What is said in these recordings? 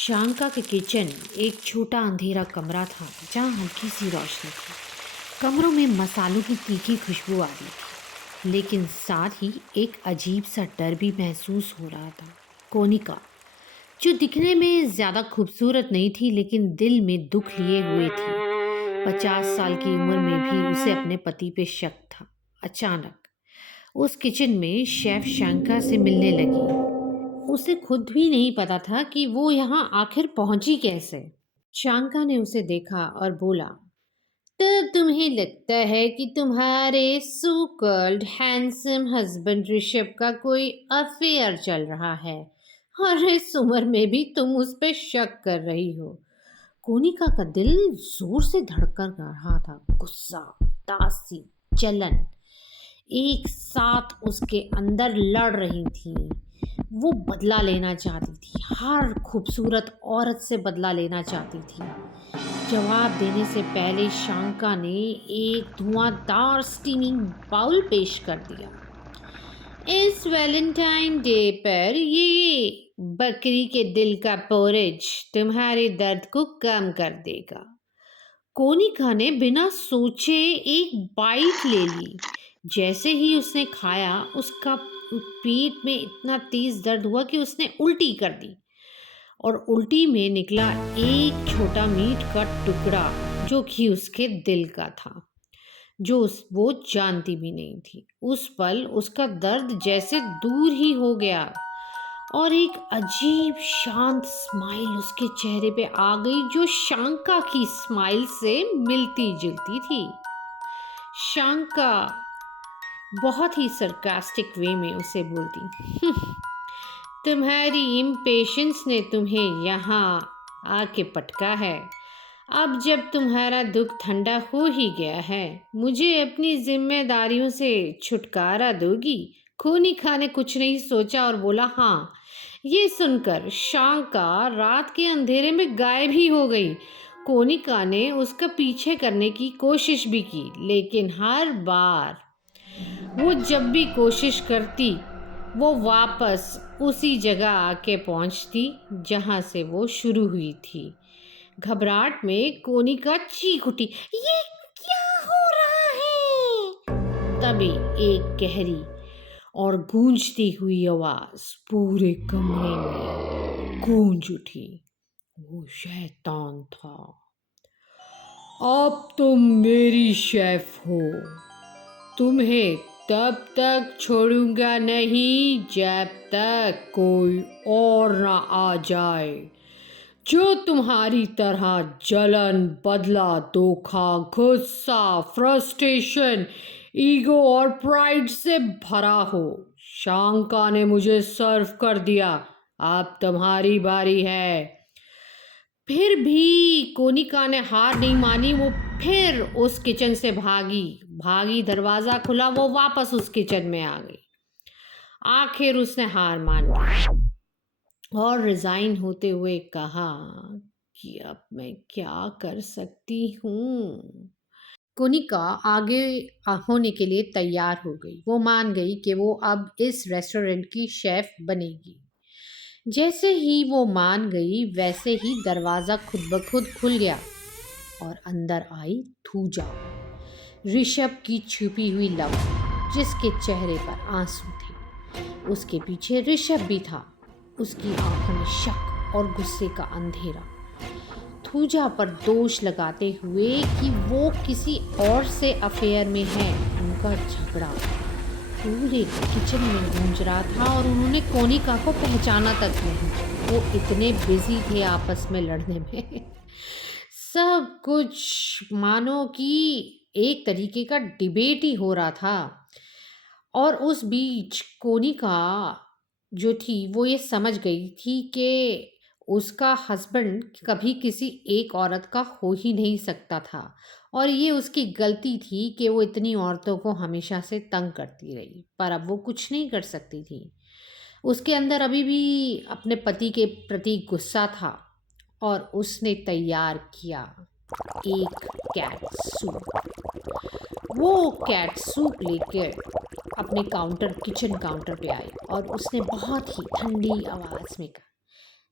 शांका के किचन एक छोटा अंधेरा कमरा था जहाँ हल्की सी रोशनी थी। कमरों में मसालों की तीखी खुशबू आ रही थी, लेकिन साथ ही एक अजीब सा डर भी महसूस हो रहा था। कोनिका, जो दिखने में ज्यादा खूबसूरत नहीं थी लेकिन दिल में दुख लिए हुए थी, 50 साल की उम्र में भी उसे अपने पति पे शक था। अचानक उस किचन में शेफ शंका से मिलने लगी। उसे खुद भी नहीं पता था कि वो यहाँ आखिर पहुंची कैसे। शांका ने उसे देखा और बोला, तो तुम्हें लगता है कि तुम्हारे so called handsome husband Rishabh का कोई अफेयर चल रहा है और इस उम्र में भी तुम उस पर शक कर रही हो। कोनिका का दिल जोर से धड़कन रहा था। गुस्सा, उदासी, जलन एक साथ उसके अंदर लड़ रही थी। वो बदला लेना चाहती थी, हर खूबसूरत औरत से बदला लेना चाहती थी। जवाब देने से पहले शांका ने एक धुआंधार स्टीमिंग बाउल पेश कर दिया। इस वैलेंटाइन डे पर ये बकरी के दिल का पोरिज तुम्हारे दर्द को कम कर देगा। कोनिका ने बिना सोचे एक बाइट ले ली। जैसे ही उसने खाया, उसका पेट में इतना तेज दर्द हुआ कि उसने उल्टी कर दी और उल्टी में निकला एक छोटा मीट का टुकड़ा जो कि उसके दिल का था, वो जानती भी नहीं थी। उस पल उसका दर्द जैसे दूर ही हो गया और एक अजीब शांत स्माइल उसके चेहरे पे आ गई जो शांका की स्माइल से मिलती जुलती थी। शांका बहुत ही सरकास्टिक वे में उसे बोलती, तुम्हारी इम्पेशंस ने तुम्हें यहाँ आके पटका है। अब जब तुम्हारा दुख ठंडा हो ही गया है, मुझे अपनी जिम्मेदारियों से छुटकारा दोगी? कोनिका ने कुछ नहीं सोचा और बोला, हाँ। ये सुनकर शांका रात के अंधेरे में गायब ही हो गई। कोनिका ने उसका पीछे करने की कोशिश भी की, लेकिन हर बार वो जब भी कोशिश करती, वो वापस उसी जगह आके पहुंचती जहां से वो शुरू हुई थी। घबराहट में कोनिका चीख उठी, ये क्या हो रहा है? तभी एक गहरी और गूंजती हुई आवाज पूरे कमरे में गूंज उठी। वो शैतान था। अब तुम मेरी शेफ हो। तुम्हें तब तक छोड़ूंगा नहीं जब तक कोई और ना आ जाए जो तुम्हारी तरह जलन, बदला, धोखा, गुस्सा, फ्रस्ट्रेशन, ईगो और प्राइड से भरा हो। शांका ने मुझे सर्व कर दिया, अब तुम्हारी बारी है। फिर भी कोनिका ने हार नहीं मानी। वो फिर उस किचन से भागी दरवाजा खुला, वो वापस उस किचन में आ गई। आखिर उसने हार मान ली और रिजाइन होते हुए कहा कि अब मैं क्या कर सकती हूँ। कोनिका आगे होने के लिए तैयार हो गई। वो मान गई कि वो अब इस रेस्टोरेंट की शेफ बनेगी। जैसे ही वो मान गई, वैसे ही दरवाज़ा खुद ब खुद खुल गया और अंदर आई थूजा, ऋषभ की छुपी हुई लव, जिसके चेहरे पर आंसू थे। उसके पीछे ऋषभ भी था, उसकी आंखों में शक और गुस्से का अंधेरा। थूजा पर दोष लगाते हुए कि वो किसी और से अफेयर में है। उनका झगड़ा पूरे किचन में गूंज रहा था और उन्होंने कोनिका को पहचाना तक नहीं। वो इतने बिजी थे आपस में लड़ने में सब कुछ मानो कि एक तरीके का डिबेट ही हो रहा था। और उस बीच कोनिका जो थी वो ये समझ गई थी कि उसका हस्बैंड कभी किसी एक औरत का हो ही नहीं सकता था और ये उसकी गलती थी कि वो इतनी औरतों को हमेशा से तंग करती रही। पर अब वो कुछ नहीं कर सकती थी। उसके अंदर अभी भी अपने पति के प्रति गुस्सा था और उसने तैयार किया एक कैट सूप। वो कैट सूप लेकर अपने किचन काउंटर पे आई और उसने बहुत ही ठंडी आवाज में कहा,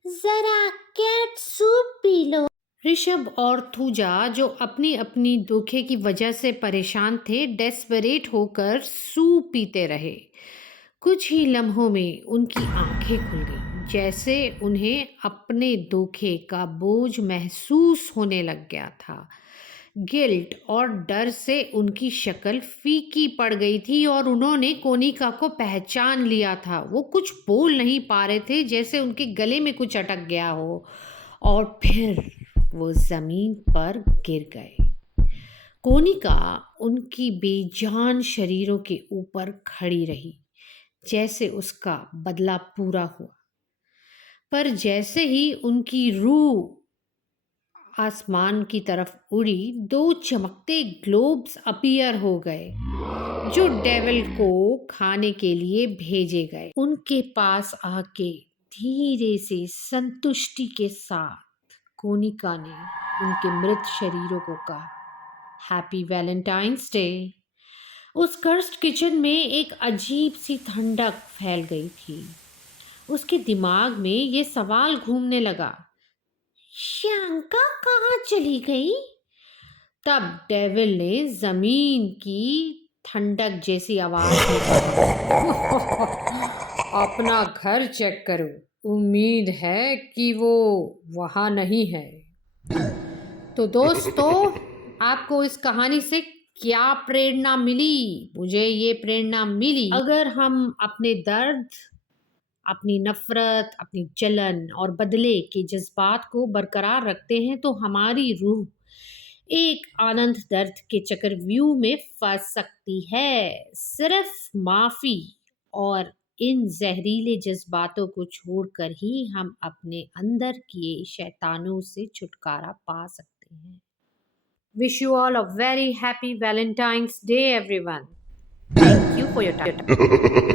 जरा cat soup P low. Rishabh और थूजा, जो अपनी अपनी धोखे की वजह से परेशान थे, डेस्परेट होकर सूप पीते रहे। कुछ ही लम्हों में उनकी आंखें खुल गईं, जैसे उन्हें अपने धोखे का बोझ महसूस होने लग गया था। गिल्ट और डर से उनकी शक्ल फीकी पड़ गई थी और उन्होंने कोनिका को पहचान लिया था। वो कुछ बोल नहीं पा रहे थे, जैसे उनके गले में कुछ अटक गया हो, और फिर वो जमीन पर गिर गए। कोनिका उनकी बेजान शरीरों के ऊपर खड़ी रही, जैसे उसका बदला पूरा हुआ। पर जैसे ही उनकी रूह आसमान की तरफ उड़ी, दो चमकते ग्लोब्स अपीयर हो गए, जो डेविल को खाने के लिए भेजे गए। उनके पास आके धीरे से संतुष्टि के साथ कोनिका ने उनके मृत शरीरों को कहा, हैप्पी वैलेंटाइंस डे। उस कर्स्ड किचन में एक अजीब सी ठंडक फैल गई थी। उसके दिमाग में ये सवाल घूमने लगा, श्यांका कहाँ चली गई? तब डेविल ने जमीन की ठंडक जैसी आवाज निकाली, अपना घर चेक करो, उम्मीद है कि वो वहां नहीं है। तो दोस्तों, आपको इस कहानी से क्या प्रेरणा मिली? मुझे ये प्रेरणा मिली, अगर हम अपने दर्द, अपनी नफरत, अपनी जलन और बदले के जज्बात को बरकरार रखते हैं, तो हमारी रूह एक आनंद दर्द के चक्रव्यूह में फंस सकती है। सिर्फ माफी और इन जहरीले जज्बातों को छोड़कर ही हम अपने अंदर किए शैतानों से छुटकारा पा सकते हैं। Wish you all a very happy Valentine's Day, everyone. Thank you for your time.